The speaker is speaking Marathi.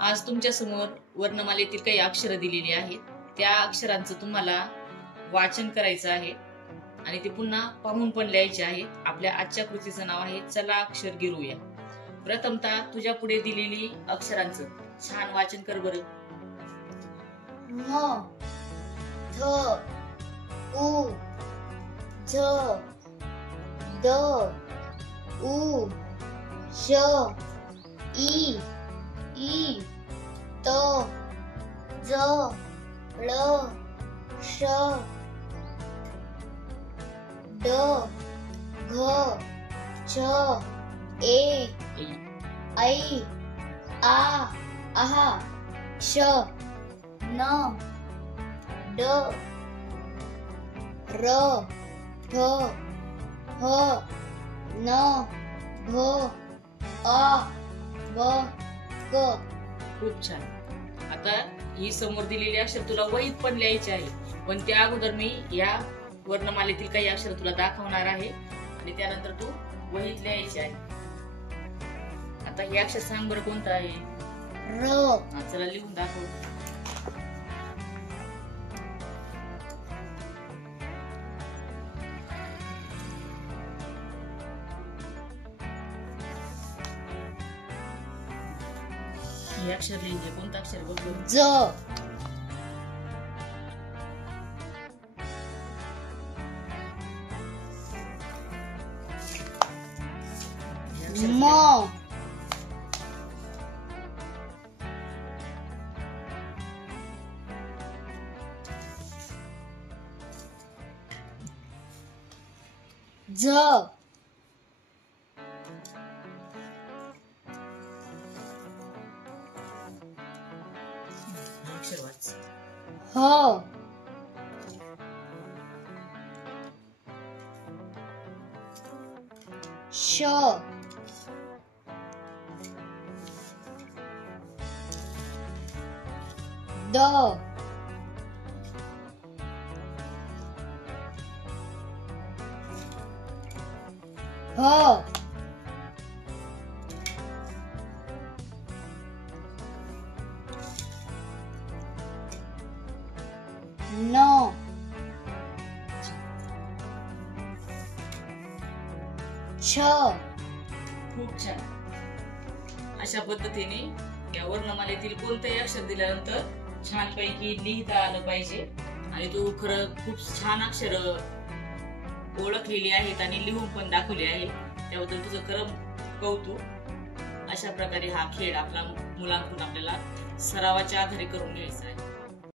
आज तुमच्या समोर वर्णमालेतील काही अक्षरं दिलेली आहेत. त्या अक्षरांचं तुम्हाला वाचन करायचं आहे आणि ते पुन्हा पाहून पण लिहायचे आहेत. आपल्या आजच्या कृतीचं नाव आहे चला अक्षर गिरूया. प्रथमतः तुझ्या पुढे दिलेली अक्षरांचं छान वाचन कर बरं. म ध उ झ द उ श ई ई त ज ळ श ड घ छ ए ऐ आ आहा श न ड र ठ ह न भ आ व क. खूप छान. आता ही समोर दिलेली अक्षर तुला वहीत पण लिहायची आहे, पण त्या अगोदर मी या वर्णमालेतील काही अक्षर तुला दाखवणार आहे आणि त्यानंतर तू वहीत लिहायची आहे. आता हे अक्षर सांग बरं कोणतं आहे. र. चला लिहून दाखव. हे अक्षर लिहिजे. कोणतं अक्षर बघ. ज. म. झ. अक्षर वाच. ह. श. द. ह. न. छ. खूप छान. अशा पद्धतीने या वर्णमालेतील कोणतेही अक्षर दिल्यानंतर छानपैकी लिहिता आलं पाहिजे आणि तू खरं खूप छान अक्षर ओळखलेली आहेत आणि लिहून पण दाखवली आहे. त्याबद्दल तुझं खरं कौतुक. अशा प्रकारे हा खेळ आपला मुलांकडून आपल्याला सरावाच्या आधारे करून घ्यायचा आहे.